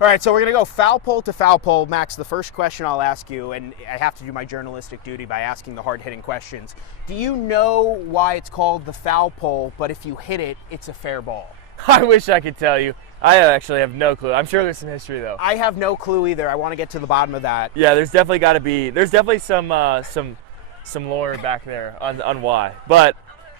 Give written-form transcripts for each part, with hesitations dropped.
All right, so we're going to go foul pole to foul pole. Max, the first question I'll ask you, and I have to do my journalistic duty by asking the hard-hitting questions. Do you know why it's called the foul pole, but if you hit it, it's a fair ball? I wish I could tell you. I actually have no clue. I'm sure there's some history, though. I have no clue either. I want to get to the bottom of that. Yeah, there's definitely some lore back there on why. But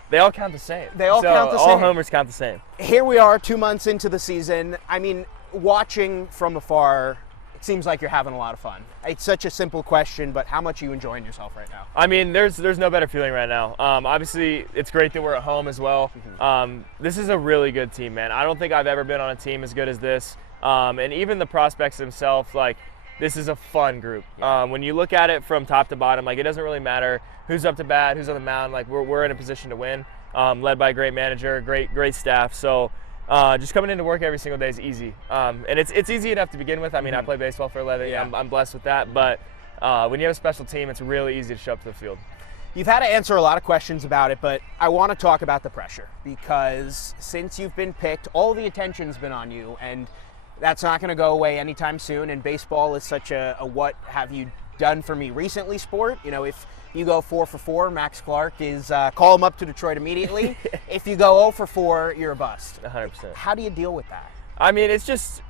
they all count the same. They all count the same. All homers count the same. Here we are 2 months into the season. I mean, watching from afar, it seems like you're having a lot of fun. It's such a simple question, but how much are you enjoying yourself right now? I mean, there's no better feeling right now. Obviously, it's great that we're at home as well. This is a really good team, man. I don't think I've ever been on a team as good as this. And even the prospects themselves, like, this is a fun group. When you look at it from top to bottom, like, it doesn't really matter who's up to bat, who's on the mound. Like, we're in a position to win, led by a great manager, great staff. So just coming into work every single day is easy. And it's easy enough to begin with. I mean, I play baseball for a living. Yeah. I'm blessed with that. But when you have a special team, it's really easy to show up to the field. You've had to answer a lot of questions about it, but I want to talk about the pressure because since you've been picked, all the attention's been on you, and that's not going to go away anytime soon. And baseball is such a what have you done for me recently sport. You know, if you go 4 for 4, Max Clark is call him up to Detroit immediately. If you go 0 for 4, you're a bust. 100%. How do you deal with that? I mean, it's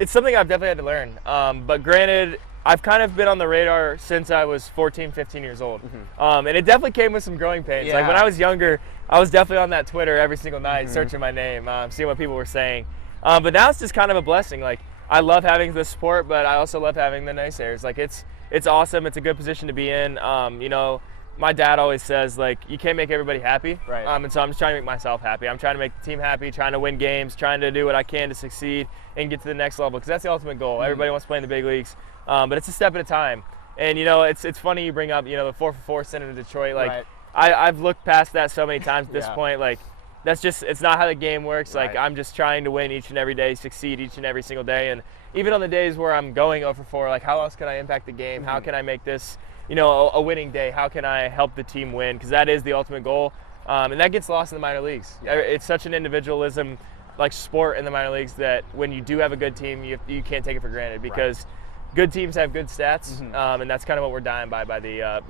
something I've definitely had to learn. But granted, I've kind of been on the radar since I was 14, 15 years old. And it definitely came with some growing pains. Yeah. Like when I was younger, I was definitely on that Twitter every single night searching my name, seeing what people were saying. But now it's just kind of a blessing. Like, I love having the support, but I also love having the naysayers. Like, it's awesome. It's a good position to be in. You know, my dad always says, like, you can't make everybody happy. Right. And so I'm just trying to make myself happy. I'm trying to make the team happy, trying to win games, trying to do what I can to succeed and get to the next level, because that's the ultimate goal. Everybody wants to play in the big leagues, but it's a step at a time. And, you know, it's funny you bring up, you know, the 4 for 4 sent to Detroit. Like, Right. I've looked past that so many times at this point. Like, that's just, it's not how the game works. Right. Like, I'm just trying to win each and every day, succeed each and every single day. And even on the days where I'm going 0 for 4, like, how else can I impact the game? How can I make this, you know, a winning day? How can I help the team win? Because that is the ultimate goal. And that gets lost in the minor leagues. It's such an individualism, like, sport in the minor leagues that when you do have a good team, you can't take it for granted, because good teams have good stats. And that's kind of what we're dying by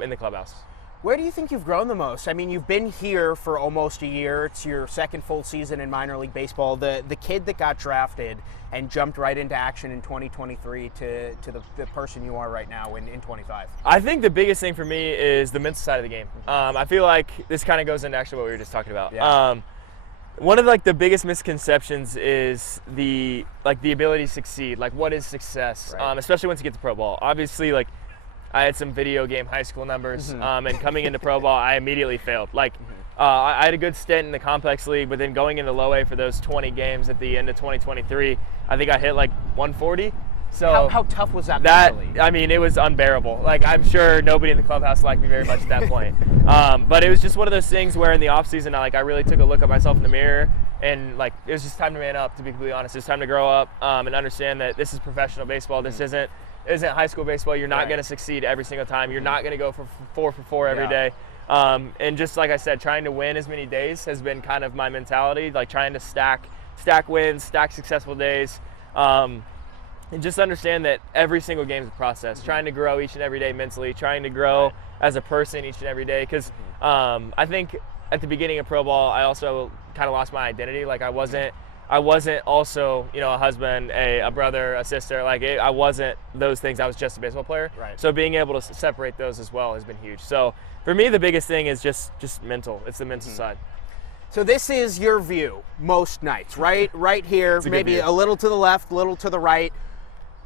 in the clubhouse. Where do you think you've grown the most? I mean, you've been here for almost a year. It's your second full season in minor league baseball. The kid that got drafted and jumped right into action in 2023 to the person you are right now in 25. I think the biggest thing for me is the mental side of the game. I feel like this kind of goes into actually what we were just talking about. Yeah. One of, like, the biggest misconceptions is the ability to succeed. Like, what is success? Right. Especially once you get to pro ball. Obviously, like, I had some video game high school numbers, and coming into pro ball, I immediately failed. Like, I had a good stint in the complex league, but then going into low A for those 20 games at the end of 2023, I think I hit like 140. So how tough was that mentally? I mean, it was unbearable. Like, I'm sure nobody in the clubhouse liked me very much at that point. But it was just one of those things where in the off season, I really took a look at myself in the mirror, and, like, it was just time to man up, to be completely honest. It's time to grow up and understand that this is professional baseball. This isn't high school baseball. You're not going to succeed every single time. You're not going to go for 4 for 4 every day. And just like I said, trying to win as many days has been kind of my mentality, like trying to stack wins, stack successful days, and just understand that every single game is a process. Trying to grow each and every day mentally, trying to grow as a person each and every day. Because I think at the beginning of pro ball, I also kind of lost my identity. Like, I wasn't also, you know, a husband, a brother, a sister. Like, I wasn't those things. I was just a baseball player. Right. So being able to separate those as well has been huge. So for me, the biggest thing is just mental. It's the mental side. So this is your view most nights, right? Right here, maybe a little to the left, a little to the right.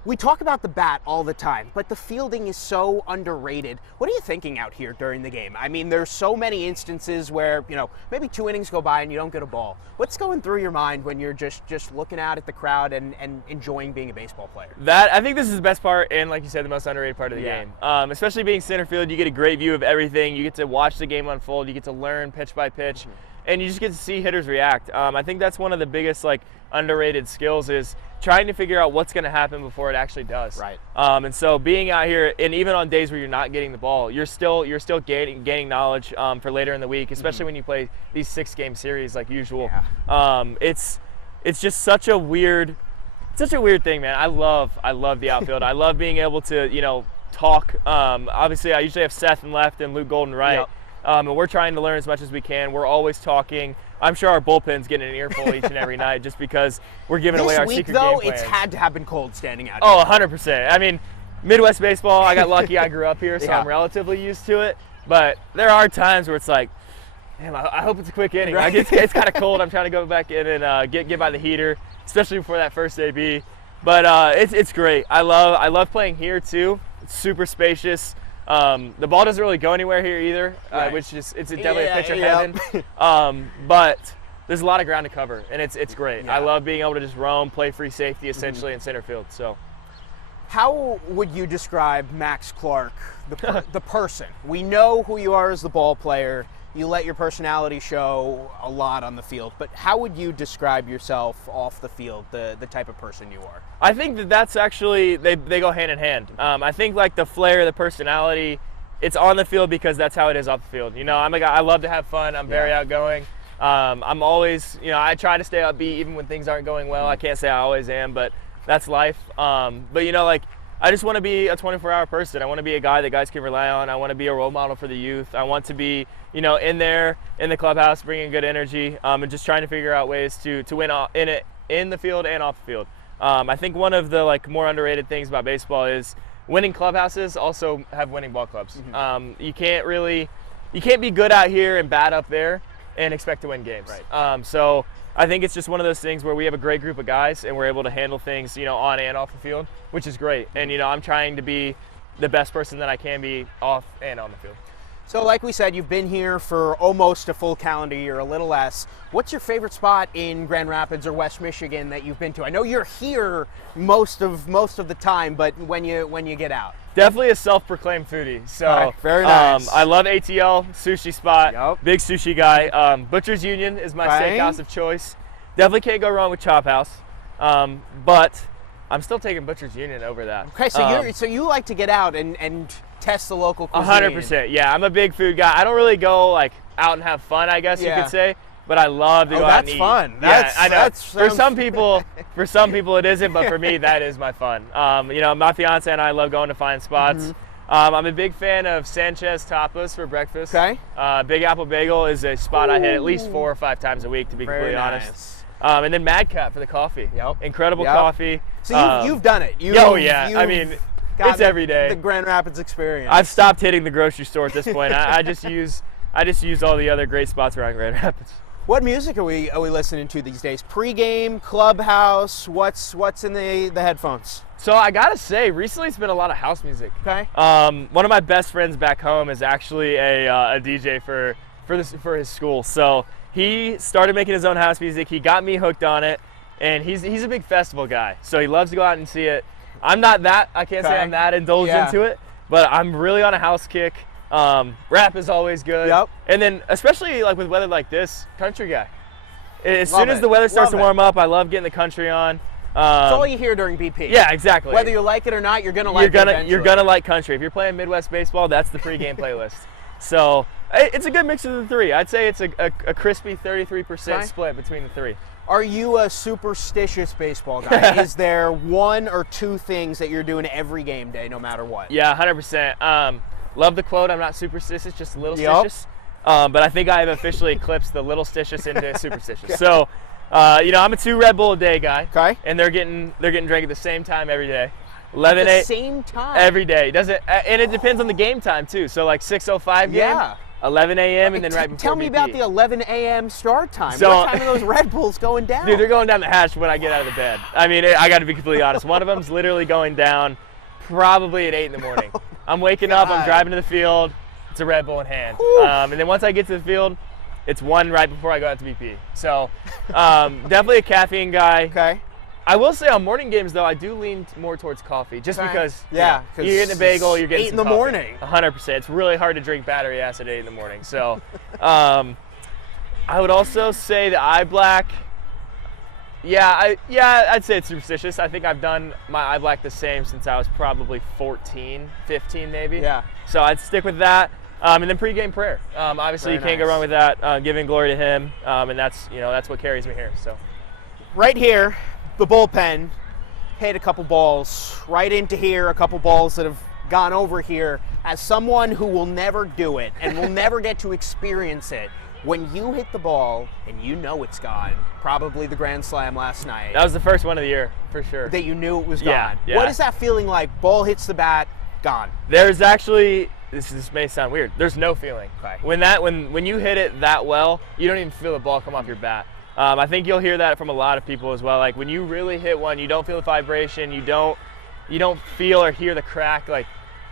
We talk about the bat all the time, but the fielding is so underrated. What are you thinking out here during the game? I mean, there's so many instances where, you know, maybe 2 innings go by and you don't get a ball. What's going through your mind when you're just looking out at the crowd and enjoying being a baseball player? I think this is the best part, and like you said, the most underrated part of the game. Especially being center field, you get a great view of everything. You get to watch the game unfold. You get to learn pitch by pitch. And you just get to see hitters react. I think that's one of the biggest, like, underrated skills is trying to figure out what's going to happen before it actually does. Right. And so being out here, and even on days where you're not getting the ball, you're still gaining knowledge for later in the week, especially when you play these 6-game series like usual. Yeah. It's just such a weird such a weird thing, man. I love the outfield. I love being able to, talk. Obviously, I usually have Seth in left and Luke Golden right. Yep. And we're trying to learn as much as we can. We're always talking. I'm sure our bullpen's getting an earful each and every night just because we're giving away our secret game plans. This week, though, it's had to have been cold standing out Oh, here. 100%. I mean, Midwest baseball, I got lucky. I grew up here, so Yeah. I'm relatively used to it. But there are times where it's like, damn, I hope it's a quick inning. Right. Like it's kind of cold. I'm trying to go back in and get by the heater, especially before that first AB. But it's great. I love playing here too. It's super spacious. The ball doesn't really go anywhere here either, Right. which is definitely a pitcher Yep. heaven. But there's a lot of ground to cover, and it's great. Yeah. I love being able to just roam, play free safety essentially in center field. So. How would you describe Max Clark, the person? We know who you are as the ball player. You let your personality show a lot on the field, but how would you describe yourself off the field, the type of person you are? I think that's actually, they go hand in hand. I think like the flair, the personality, it's on the field because that's how it is off the field. I'm a guy, I love to have fun. I'm very outgoing. I'm always, I try to stay upbeat even when things aren't going well. I can't say I always am, but that's life. But I just want to be a 24-hour person. I want to be a guy that guys can rely on. I want to be a role model for the youth. I want to be, in there in the clubhouse, bringing good energy, and just trying to figure out ways to win in the field and off the field. I think one of the more underrated things about baseball is winning clubhouses also have winning ball clubs. Mm-hmm. You can't be good out here and bad up there and expect to win games. Right. So I think it's just one of those things where we have a great group of guys and we're able to handle things, on and off the field, which is great. And, I'm trying to be the best person that I can be off and on the field. So like we said, you've been here for almost a full calendar year, a little less. What's your favorite spot in Grand Rapids or West Michigan that you've been to? I know you're here most of the time, but when you get out. Definitely a self-proclaimed foodie. So right, very nice. I love ATL, sushi spot, Yep. big sushi guy. Butcher's Union is my Okay. steakhouse of choice. Definitely can't go wrong with Chop House. But I'm still taking Butcher's Union over that. Okay, so you like to get out and test the local cuisine. 100%. Yeah, I'm a big food guy. I don't really go out and have fun, I guess you Yeah. could say. But I love to go out and eat. Fun. Yeah, I know. For sounds- some people it isn't, but for me that is my fun. My fiance and I love going to fine spots. I'm a big fan of Sanchez Tapas for breakfast. Okay. Big Apple Bagel is a spot I hit at least 4 or 5 times a week, to be Very completely nice. honest. And then Madcap for the coffee. Yep. Incredible Yep. coffee. So you've done it. Oh yeah. I you've mean, got it's every day. The Grand Rapids experience. I've stopped hitting the grocery store at this point. I just use all the other great spots around Grand Rapids. What music are we listening to these days? Pre-game, clubhouse. What's in the headphones? So I gotta say, recently it's been a lot of house music. Okay. One of my best friends back home is actually a DJ for his school. So he started making his own house music. He got me hooked on it, and he's a big festival guy. So he loves to go out and see it. I'm not that. I can't say I'm that indulged into it, but I'm really on a house kick. Rap is always good. Yep. And then especially with weather like this, country guy. As Love soon as it. the weather starts Love to warm up, I love getting the country on. It's all you hear during BP. Yeah, exactly. Whether you like it or not, you're gonna like it eventually. You're gonna like country. If you're playing Midwest baseball, that's the pregame playlist. So it's a good mix of the three. I'd say it's a crispy 33% split between the three. Are you a superstitious baseball guy? Is there one or two things that you're doing every game day, no matter what? Yeah, 100%. Love the quote. I'm not superstitious, just a little Yep. stitious. But I think I have officially eclipsed the little stitious into superstitious. So, I'm a 2 Red Bull a day guy. Okay. And they're getting drank at the same time every day. 11 At the 8 same time. every day. And it depends on the game time too. So 6:05 game. Yeah. 11 a.m. and then right before Tell me BP. about the 11 a.m. start time. So- What time are those Red Bulls going down? Dude, they're going down the hatch when I get out of the bed. I mean, I got to be completely honest. One of them's literally going down probably at 8 in the morning. I'm waking up, I'm driving to the field. It's a Red Bull in hand. And then once I get to the field, it's one right before I go out to BP. So definitely a caffeine guy. Okay. I will say on morning games, though, I do lean more towards coffee just because Yeah, you're getting a bagel, you're getting 8 in some the coffee. morning. 100%. It's really hard to drink battery acid at 8 in the morning. So I would also say the eye black. I'd say it's superstitious. I think I've done my eye black the same since I was probably 14, 15 maybe. Yeah. So I'd stick with that. And then pregame prayer. Obviously, Very you can't go nice. wrong with that. Giving glory to Him, and that's what carries me here. So Right here, the bullpen. hit a couple balls right into here, a couple balls that have gone over here. As someone who will never do it and will never get to experience it, when you hit the ball and you know it's gone, probably the Grand Slam last night. That was the first one of the year, for sure. That you knew it was Yeah, gone. yeah. What is that feeling like? Ball hits the bat, gone. There's actually, this may sound weird, there's no feeling. Okay. When you hit it that well, you don't even feel the ball come off your bat. I think you'll hear that from a lot of people as well. Like when you really hit one, you don't feel the vibration, you don't feel or hear the crack, like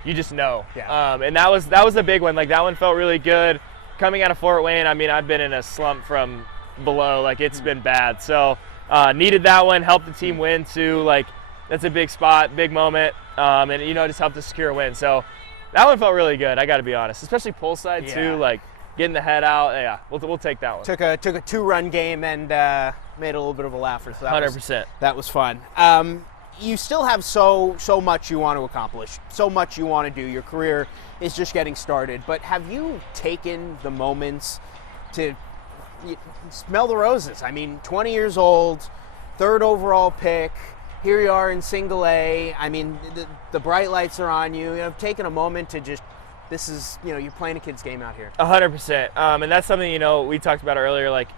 you just know. Yeah. And that was a big one. Like that one felt really good. Coming out of Fort Wayne, I mean, I've been in a slump from below, like it's been bad. So needed that one, helped the team win too. Like that's a big spot, big moment, and just helped us secure a win. So that one felt really good. I got to be honest, especially pull side too, like getting the head out. Yeah, we'll take that one. Took a 2-run game and made a little bit of a laugher. So that 100%. That was fun. You still have so much you want to accomplish, so much you want to do. Your career is just getting started. But have you taken the moments to smell the roses? I mean, 20 years old, 3rd overall pick. Here you are in single A. I mean, the bright lights are on you. I've taken a moment to just, this is, you're playing a kid's game out here. 100%. And that's something, we talked about earlier. Like,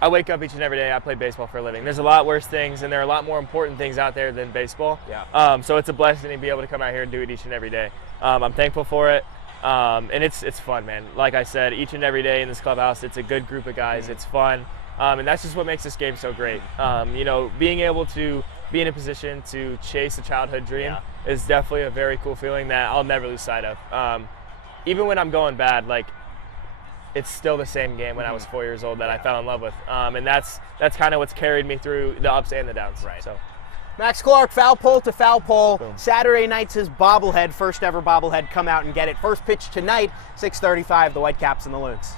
I wake up each and every day, I play baseball for a living. There's a lot worse things, and there are a lot more important things out there than baseball. Yeah. So it's a blessing to be able to come out here and do it each and every day. I'm thankful for it. And it's fun, man. Like I said, each and every day in this clubhouse, it's a good group of guys. It's fun. And that's just what makes this game so great. Being able to be in a position to chase a childhood dream is definitely a very cool feeling that I'll never lose sight of. Even when I'm going bad, like, it's still the same game when I was 4 years old that I fell in love with. And that's kind of what's carried me through the ups and the downs. Right. So. Max Clark, foul pole to foul pole. Boom. Saturday night's his bobblehead, first ever bobblehead. Come out and get it. First pitch tonight, 6:35, the Whitecaps and the Loons.